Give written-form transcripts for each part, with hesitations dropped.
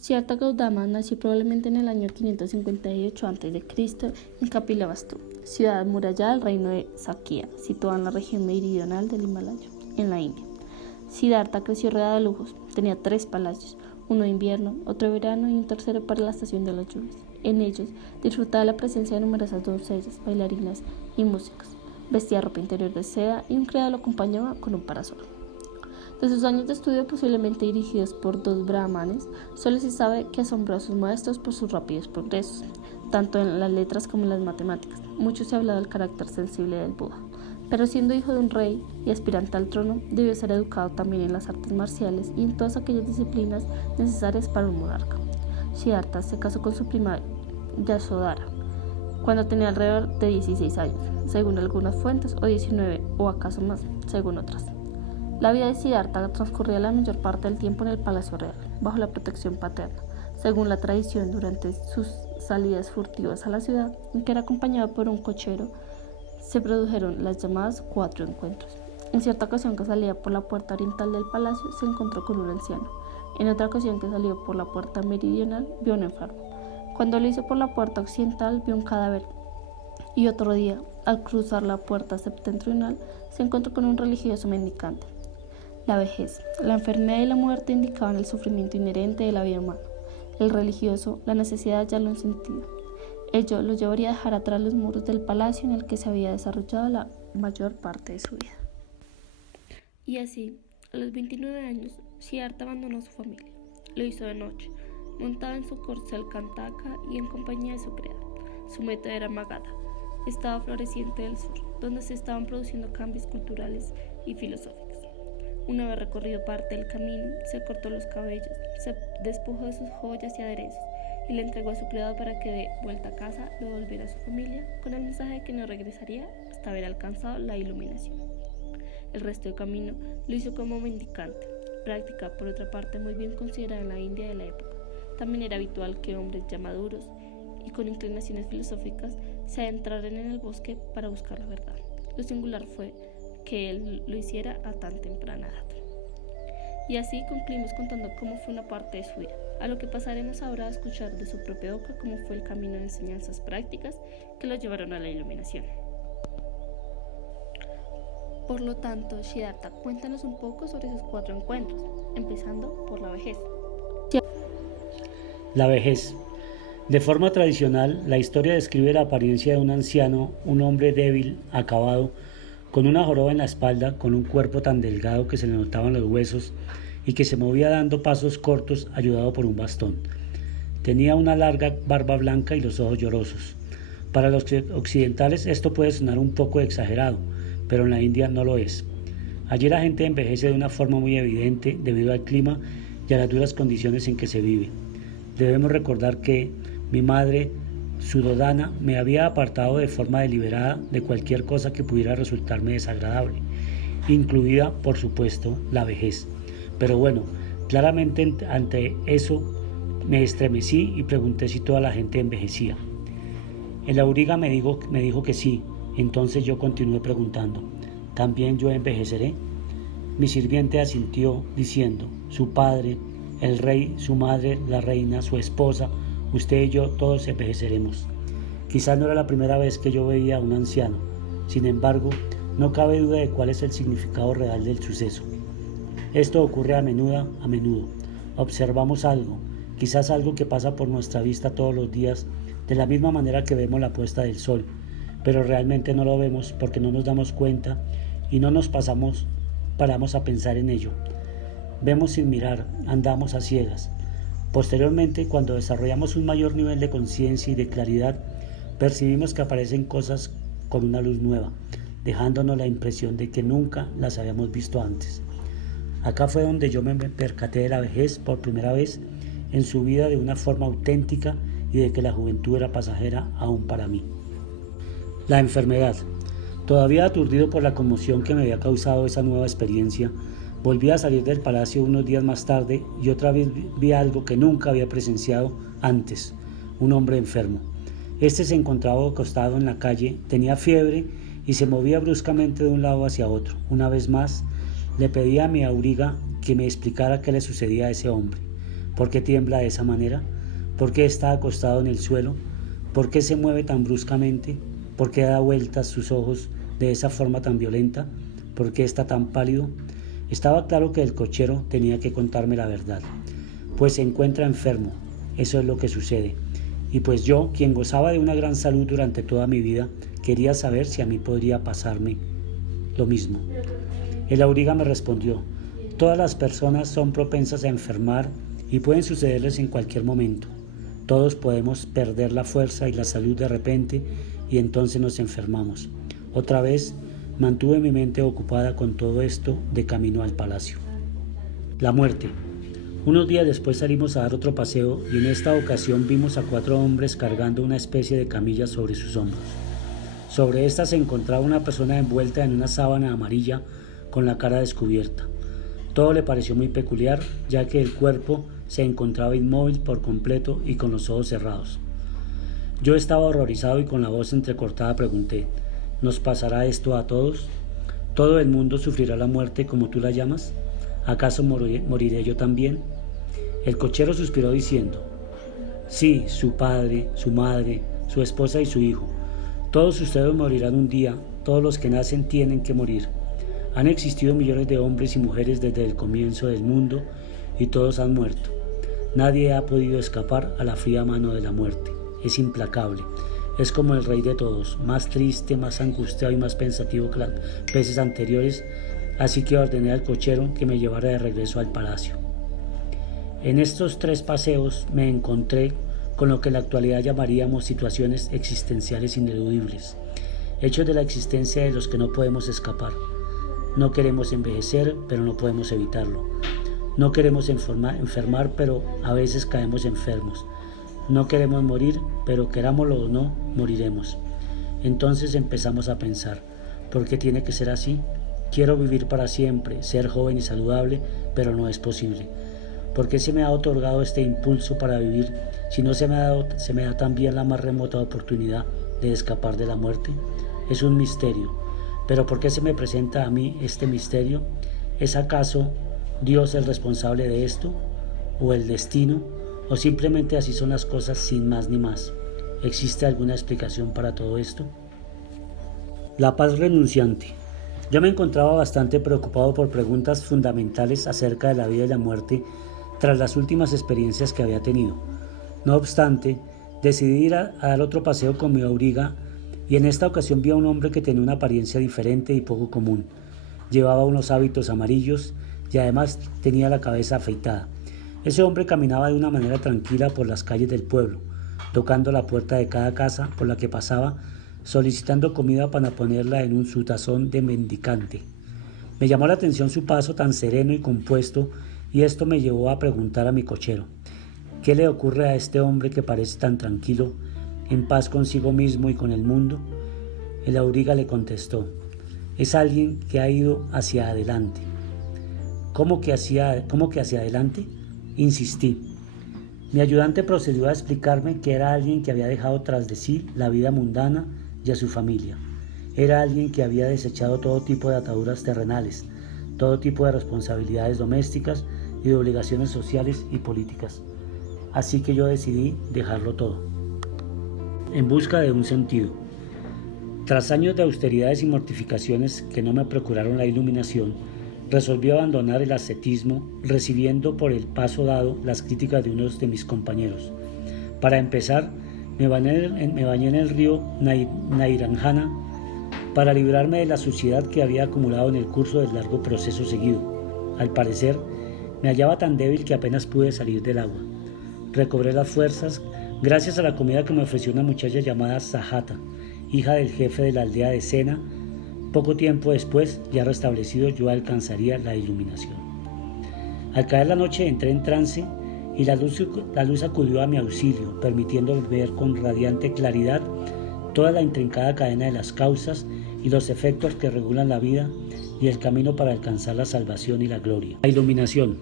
Siddhartha Gautama nació probablemente en el año 558 a.C. en Kapilavastu, ciudad amurallada del reino de Sakya, situada en la región meridional del Himalaya, en la India. Siddhartha creció rodeado de lujos. Tenía 3 palacios, uno de invierno, otro de verano y un tercero para la estación de las lluvias. En ellos disfrutaba la presencia de numerosas doncellas, bailarinas y músicos. Vestía ropa interior de seda y un criado lo acompañaba con un parasol. De sus años de estudio, posiblemente dirigidos por 2 brahmanes, solo se sabe que asombró a sus maestros por sus rápidos progresos, tanto en las letras como en las matemáticas. Mucho se ha hablado del carácter sensible del Buda, pero siendo hijo de un rey y aspirante al trono, debió ser educado también en las artes marciales y en todas aquellas disciplinas necesarias para un monarca. Siddhartha se casó con su prima Yasodhara cuando tenía alrededor de 16 años, según algunas fuentes, o 19, o acaso más, según otras. La vida de Siddhartha transcurría la mayor parte del tiempo en el palacio real, bajo la protección paterna, según la tradición. Durante sus salidas furtivas a la ciudad, en que era acompañado por un cochero, se produjeron las llamadas 4 encuentros. En cierta ocasión que salía por la puerta oriental del palacio, se encontró con un anciano. En otra ocasión que salió por la puerta meridional, vio a un enfermo. Cuando lo hizo por la puerta occidental, vio un cadáver. Y otro día, al cruzar la puerta septentrional, se encontró con un religioso mendicante. La vejez, la enfermedad y la muerte indicaban el sufrimiento inherente de la vida humana. El religioso, la necesidad de hallarlo en sentido. Ello lo llevaría a dejar atrás los muros del palacio en el que se había desarrollado la mayor parte de su vida. Y así, a los 29 años, Siddhartha abandonó a su familia. Lo hizo de noche, montado en su corcel Kantaka y en compañía de su criado. Su meta era Magadha, estado floreciente del sur, donde se estaban produciendo cambios culturales y filosóficos. Una vez recorrido parte del camino, se cortó los cabellos, se despojó de sus joyas y aderezos y le entregó a su criado para que de vuelta a casa lo devolviera a su familia con el mensaje de que no regresaría hasta haber alcanzado la iluminación. El resto del camino lo hizo como mendicante, práctica por otra parte muy bien considerada en la India de la época. También era habitual que hombres ya maduros y con inclinaciones filosóficas se adentraran en el bosque para buscar la verdad. Lo singular fue que él lo hiciera a tan temprana edad. Y así concluimos contando cómo fue una parte de su vida, a lo que pasaremos ahora a escuchar de su propia boca cómo fue el camino de enseñanzas prácticas que lo llevaron a la iluminación. Por lo tanto, Siddhartha, cuéntanos un poco sobre esos 4 encuentros, empezando por la vejez. La vejez. De forma tradicional, la historia describe la apariencia de un anciano, un hombre débil, acabado, con una joroba en la espalda, con un cuerpo tan delgado que se le notaban los huesos y que se movía dando pasos cortos ayudado por un bastón. Tenía una larga barba blanca y los ojos llorosos. Para los occidentales esto puede sonar un poco exagerado, pero en la India no lo es. Allí la gente envejece de una forma muy evidente debido al clima y a las duras condiciones en que se vive. Debemos recordar que mi madre, Sudodana, me había apartado de forma deliberada de cualquier cosa que pudiera resultarme desagradable, incluida, por supuesto, la vejez. Pero bueno, claramente ante eso me estremecí y pregunté si toda la gente envejecía. El auriga me dijo que sí. Entonces yo continué preguntando, ¿también yo envejeceré? Mi sirviente asintió diciendo, su padre, el rey, su madre, la reina, su esposa, usted y yo todos envejeceremos. Quizás no era la primera vez que yo veía a un anciano. Sin embargo, no cabe duda de cuál es el significado real del suceso. Esto ocurre a menudo. Observamos algo, quizás algo que pasa por nuestra vista todos los días, de la misma manera que vemos la puesta del sol, pero realmente no lo vemos porque no nos damos cuenta y no nos paramos a pensar en ello. Vemos sin mirar, andamos a ciegas. Posteriormente, cuando desarrollamos un mayor nivel de conciencia y de claridad, percibimos que aparecen cosas con una luz nueva, dejándonos la impresión de que nunca las habíamos visto antes. Acá fue donde yo me percaté de la vejez por primera vez en su vida de una forma auténtica y de que la juventud era pasajera aún para mí. La enfermedad. Todavía aturdido por la conmoción que me había causado esa nueva experiencia, volví a salir del palacio unos días más tarde y otra vez vi algo que nunca había presenciado antes, un hombre enfermo. Este se encontraba acostado en la calle, tenía fiebre y se movía bruscamente de un lado hacia otro. Una vez más, le pedí a mi auriga que me explicara qué le sucedía a ese hombre. ¿Por qué tiembla de esa manera? ¿Por qué está acostado en el suelo? ¿Por qué se mueve tan bruscamente? ¿Por qué da vueltas sus ojos de esa forma tan violenta? ¿Por qué está tan pálido? Estaba claro que el cochero tenía que contarme la verdad, pues se encuentra enfermo, eso es lo que sucede. Y pues yo, quien gozaba de una gran salud durante toda mi vida, quería saber si a mí podría pasarme lo mismo. El auriga me respondió: todas las personas son propensas a enfermar y pueden sucederles en cualquier momento. Todos podemos perder la fuerza y la salud de repente y entonces nos enfermamos. Otra vez mantuve mi mente ocupada con todo esto de camino al palacio. La muerte. Unos días después salimos a dar otro paseo y en esta ocasión vimos a 4 hombres cargando una especie de camilla sobre sus hombros. Sobre esta se encontraba una persona envuelta en una sábana amarilla con la cara descubierta. Todo le pareció muy peculiar, ya que el cuerpo se encontraba inmóvil por completo y con los ojos cerrados. Yo estaba horrorizado y con la voz entrecortada pregunté: ¿nos pasará esto a todos? ¿Todo el mundo sufrirá la muerte como tú la llamas? ¿Acaso moriré yo también? El cochero suspiró diciendo: sí, su padre, su madre, su esposa y su hijo. Todos ustedes morirán un día, todos los que nacen tienen que morir. Han existido millones de hombres y mujeres desde el comienzo del mundo y todos han muerto. Nadie ha podido escapar a la fría mano de la muerte. Es implacable. Es como el rey de todos, más triste, más angustiado y más pensativo que las veces anteriores, así que ordené al cochero que me llevara de regreso al palacio. En estos 3 paseos me encontré con lo que en la actualidad llamaríamos situaciones existenciales ineludibles, hechos de la existencia de los que no podemos escapar. No queremos envejecer, pero no podemos evitarlo. No queremos enfermar, pero a veces caemos enfermos. No queremos morir, pero querámoslo o no, moriremos. Entonces empezamos a pensar: ¿por qué tiene que ser así? Quiero vivir para siempre, ser joven y saludable, pero no es posible. ¿Por qué se me ha otorgado este impulso para vivir si no se me da también la más remota oportunidad de escapar de la muerte? Es un misterio. ¿Pero por qué se me presenta a mí este misterio? ¿Es acaso Dios el responsable de esto? ¿O el destino? ¿O simplemente así son las cosas sin más ni más? ¿Existe alguna explicación para todo esto? La paz renunciante. Yo me encontraba bastante preocupado por preguntas fundamentales acerca de la vida y la muerte tras las últimas experiencias que había tenido. No obstante, decidí ir a dar otro paseo con mi auriga y en esta ocasión vi a un hombre que tenía una apariencia diferente y poco común. Llevaba unos hábitos amarillos y además tenía la cabeza afeitada. Ese hombre caminaba de una manera tranquila por las calles del pueblo, tocando la puerta de cada casa por la que pasaba, solicitando comida para ponerla en su tazón de mendicante. Me llamó la atención su paso tan sereno y compuesto, y esto me llevó a preguntar a mi cochero: ¿qué le ocurre a este hombre que parece tan tranquilo, en paz consigo mismo y con el mundo? El auriga le contestó: es alguien que ha ido hacia adelante. ¿Cómo que hacia adelante? Insistí. Mi ayudante procedió a explicarme que era alguien que había dejado tras de sí la vida mundana y a su familia. Era alguien que había desechado todo tipo de ataduras terrenales, todo tipo de responsabilidades domésticas y de obligaciones sociales y políticas. Así que yo decidí dejarlo todo, en busca de un sentido. Tras años de austeridades y mortificaciones que no me procuraron la iluminación, resolví abandonar el ascetismo, recibiendo por el paso dado las críticas de unos de mis compañeros. Para empezar, me bañé en el río Nairanjana para librarme de la suciedad que había acumulado en el curso del largo proceso seguido. Al parecer, me hallaba tan débil que apenas pude salir del agua. Recobré las fuerzas gracias a la comida que me ofreció una muchacha llamada Sahata, hija del jefe de la aldea de Sena. Poco tiempo después, ya restablecido, yo alcanzaría la iluminación. Al caer la noche entré en trance y la luz acudió a mi auxilio, permitiendo ver con radiante claridad toda la intrincada cadena de las causas y los efectos que regulan la vida y el camino para alcanzar la salvación y la gloria. La iluminación.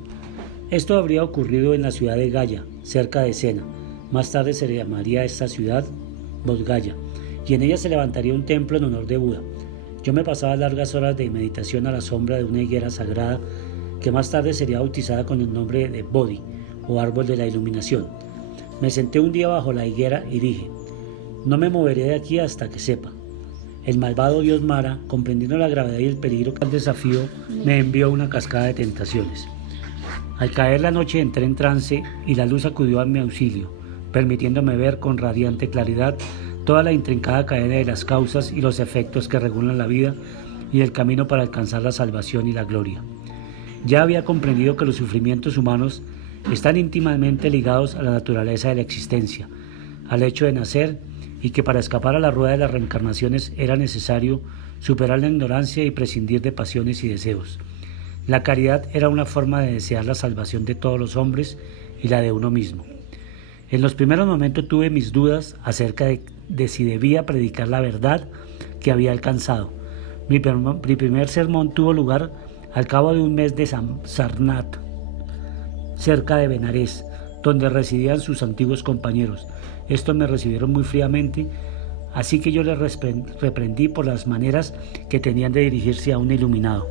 Esto habría ocurrido en la ciudad de Gaya, cerca de Sena. Más tarde se le llamaría esta ciudad Bodh-Gaya, y en ella se levantaría un templo en honor de Buda. Yo me pasaba largas horas de meditación a la sombra de una higuera sagrada que más tarde sería bautizada con el nombre de Bodhi, o árbol de la iluminación. Me senté un día bajo la higuera y dije: no me moveré de aquí hasta que sepa. El malvado dios Mara, comprendiendo la gravedad y el peligro que el desafío, me envió una cascada de tentaciones. Al caer la noche entré en trance y la luz acudió a mi auxilio, permitiéndome ver con radiante claridad toda la intrincada cadena de las causas y los efectos que regulan la vida y el camino para alcanzar la salvación y la gloria. Ya había comprendido que los sufrimientos humanos están íntimamente ligados a la naturaleza de la existencia, al hecho de nacer, y que para escapar a la rueda de las reencarnaciones era necesario superar la ignorancia y prescindir de pasiones y deseos. La caridad era una forma de desear la salvación de todos los hombres y la de uno mismo. En los primeros momentos tuve mis dudas acerca de si debía predicar la verdad que había alcanzado. Mi primer sermón tuvo lugar al cabo de un mes de Sarnath, cerca de Benarés, donde residían sus antiguos compañeros. Estos me recibieron muy fríamente, así que yo les reprendí por las maneras que tenían de dirigirse a un iluminado.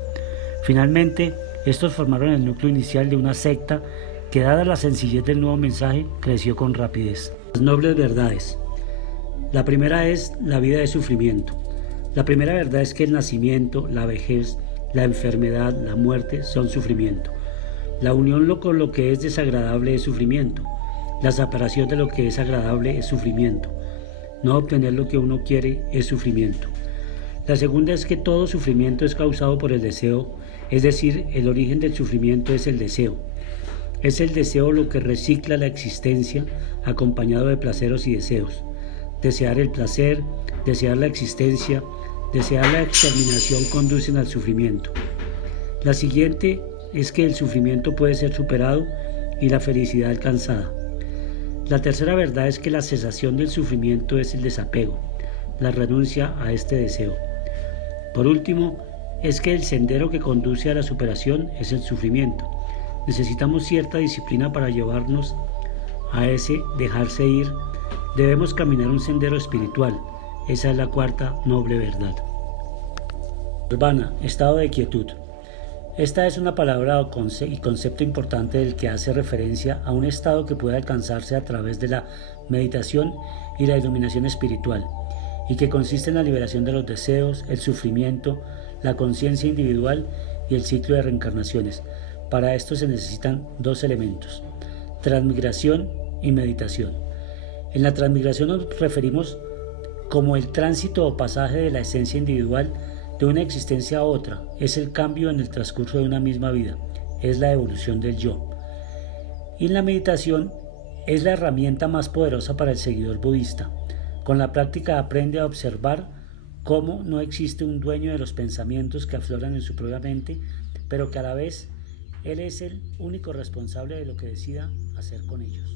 Finalmente, estos formaron el núcleo inicial de una secta que, dada la sencillez del nuevo mensaje, creció con rapidez. Las nobles verdades. La primera es la vida de sufrimiento. La primera verdad es que el nacimiento, la vejez, la enfermedad, la muerte son sufrimiento. La unión con lo que es desagradable es sufrimiento. La separación de lo que es agradable es sufrimiento. No obtener lo que uno quiere es sufrimiento. La segunda es que todo sufrimiento es causado por el deseo, es decir, el origen del sufrimiento es el deseo. Es el deseo lo que recicla la existencia, acompañado de placeres y deseos. Desear el placer, desear la existencia, desear la exterminación conducen al sufrimiento. La siguiente es que el sufrimiento puede ser superado y la felicidad alcanzada. La tercera verdad es que la cesación del sufrimiento es el desapego, la renuncia a este deseo. Por último, es que el sendero que conduce a la superación es el sufrimiento. Necesitamos cierta disciplina para llevarnos a ese dejarse ir. Debemos caminar un sendero espiritual. Esa es la cuarta noble verdad. Nirvana, estado de quietud. Esta es una palabra y concepto importante del que hace referencia a un estado que puede alcanzarse a través de la meditación y la iluminación espiritual, y que consiste en la liberación de los deseos, el sufrimiento, la conciencia individual y el ciclo de reencarnaciones. Para esto se necesitan dos elementos: transmigración y meditación. En la transmigración nos referimos como el tránsito o pasaje de la esencia individual de una existencia a otra. Es el cambio en el transcurso de una misma vida, es la evolución del yo. Y la meditación es la herramienta más poderosa para el seguidor budista. Con la práctica aprende a observar cómo no existe un dueño de los pensamientos que afloran en su propia mente, pero que a la vez él es el único responsable de lo que decida hacer con ellos.